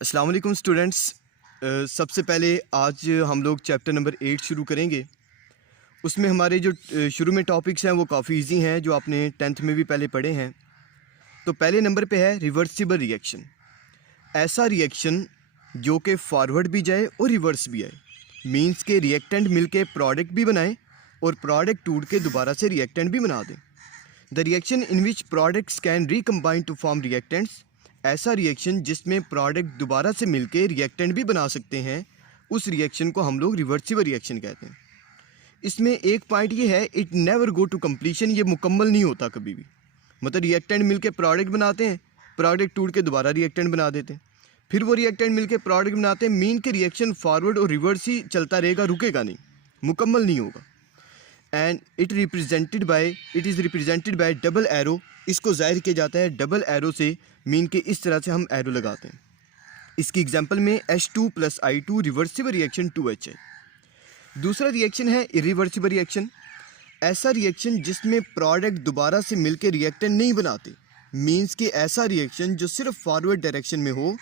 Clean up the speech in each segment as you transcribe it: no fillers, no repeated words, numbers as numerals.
अस्सलाम वालेकुम स्टूडेंट्स। सबसे पहले आज हम लोग चैप्टर नंबर 8 शुरू करेंगे। उसमें हमारे जो शुरू में टॉपिक्स हैं वो काफ़ी इजी हैं, जो आपने 10th में भी पहले पढ़े हैं। तो पहले नंबर पे है रिवर्सिबल रिएक्शन। ऐसा रिएक्शन जो कि फॉरवर्ड भी जाए और रिवर्स भी आए, मींस के रिएक्टेंट मिलके प्रोडक्ट भी बनाए और प्रोडक्ट टूट के दोबारा से रिएक्टेंट भी बना दें। The reaction in which products can recombine to form reactants. ऐसा रिएक्शन जिसमें प्रोडक्ट दोबारा से मिलके रिएक्टेंट भी बना सकते हैं, उस रिएक्शन को हम लोग रिवर्सिबल रिएक्शन कहते हैं। इसमें एक पॉइंट ये है, it never go to completion. ये मुकम्मल नहीं होता कभी भी। मतलब रिएक्टेंट मिलके प्रोडक्ट बनाते हैं, प्रोडक्ट टूट के दोबारा रिएक्टेंट बना देते हैं, फिर वो रिएक्टेंट मिलके प्रोडक्ट बनाते हैं। मीन के रिएक्शन फॉरवर्ड और रिवर्स ही चलता रहेगा, रुकेगा नहीं, मुकम्मल नहीं होगा। And it is represented by double arrow. इसको जाहिर किया जाता है डबल एरो से, मीन के इस तरह से हम एरो लगाते हैं। इसकी एग्जांपल में H2 + I2 reversible reaction 2H है। दूसरा रिएक्शन है इरिवर्सिबल रिएक्शन। ऐसा रिएक्शन जिसमें प्रोडक्ट दोबारा से मिलकर रिएक्टेंट नहीं बनाते, मीन्स कि ऐसा रिएक्शन जो सिर्फ फॉरवर्ड डायरेक्शन में हो।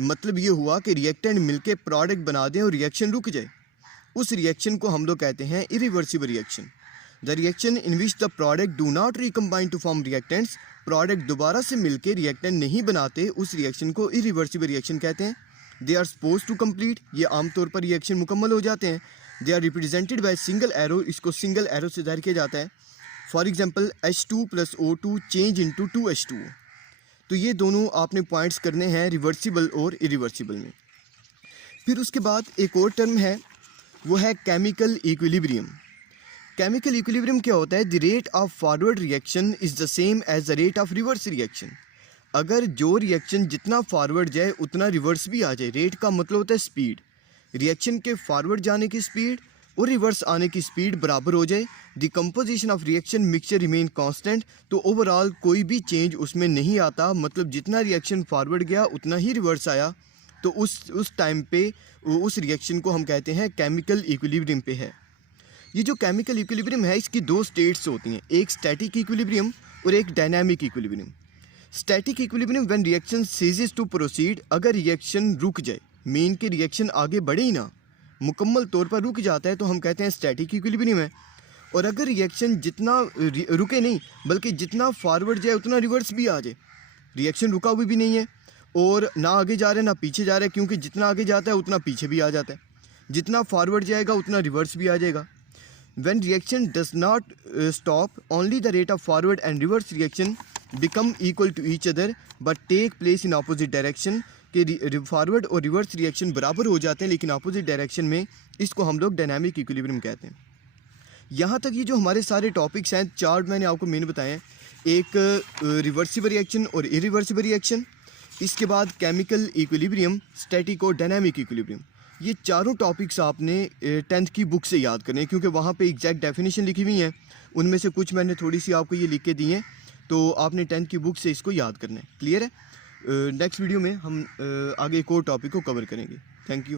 मतलब ये हुआ कि रिएक्टेंट मिलकर प्रोडक्ट बना दें और रिएक्शन रुक जाए, उस रिएक्शन को हम लोग कहते हैं irreversible reaction. The reaction in which the product do not recombine to form reactants. Product दोबारा से मिलकर रिएक्टेंट नहीं बनाते, उस रिएक्शन को इरिवर्सिबल रिएक्शन कहते हैं। They are suppose to complete. ये आमतौर पर रिएक्शन मुकम्मल हो जाते हैं। They are represented by single arrow. इसको सिंगल एरो से जाहिर किया जाता है। For example H2 + O2 change into 2H2O। तो ये दोनों आपने पॉइंट्स करने हैं रिवर्सिबल और इरिवर्सिबल में। फिर उसके बाद एक और टर्म है, वो है केमिकल इक्विलिब्रियम। केमिकल इक्विलिब्रियम क्या होता है? The rate of forward reaction is the same as the rate of reverse reaction. अगर जो रिएक्शन जितना फॉरवर्ड जाए उतना रिवर्स भी आ जाए। रेट का मतलब होता है स्पीड। रिएक्शन के फॉरवर्ड जाने की स्पीड और रिवर्स आने की स्पीड बराबर हो जाए। The composition of reaction mixture remain constant. तो ओवरऑल कोई भी चेंज उसमें नहीं आता। मतलब जितना रिएक्शन फॉरवर्ड गया उतना ही रिवर्स आया। तो उस टाइम पे उस रिएक्शन को हम कहते हैं केमिकल इक्विलिब्रियम पे है। ये जो केमिकल इक्विलिब्रियम है, इसकी दो स्टेट्स होती हैं, एक स्टैटिक इक्विलिब्रियम और एक dynamic equilibrium. Static equilibrium when reaction ceases to proceed. अगर रिएक्शन रुक जाए, मीन के रिएक्शन आगे बढ़े ही ना, मुकम्मल तौर पर रुक जाता है, तो हम कहते हैं स्टैटिक इक्विलिब्रियम है। और अगर रिएक्शन जितना रुके नहीं बल्कि जितना फॉरवर्ड जाए उतना रिवर्स भी आ जाए, रिएक्शन रुका हुआ भी नहीं है और ना आगे जा रहा है ना पीछे जा रहा है, क्योंकि जितना आगे जाता है उतना पीछे भी आ जाता है, जितना फॉरवर्ड जाएगा उतना रिवर्स भी आ जाएगा। When reaction does not stop, only the rate of forward and reverse reaction become equal to each other but take place in opposite direction। कि फॉरवर्ड और रिवर्स रिएक्शन बराबर हो जाते हैं लेकिन अपोजिट डायरेक्शन में। इसको हम लोग डायनामिक इक्विलिब्रियम कहते हैं। यहाँ तक ये जो हमारे सारे टॉपिक्स हैं, चार मैंने आपको मेन बताए हैं। एक रिवर्सिबल रिएक्शन और इरिवर्सिबल रिएक्शन, इसके बाद केमिकल इक्विलिब्रियम, स्टैटिक और डायनामिक इक्विलिब्रियम। ये चारों टॉपिक्स आपने 10th की बुक से याद करने हैं, क्योंकि वहाँ पे एग्जैक्ट डेफिनेशन लिखी हुई हैं। उनमें से कुछ मैंने थोड़ी सी आपको ये लिख के दी हैं, तो आपने 10th की बुक से इसको याद करना है। क्लियर है? नेक्स्ट वीडियो में हम आगे एक और टॉपिक को कवर करेंगे। Thank you.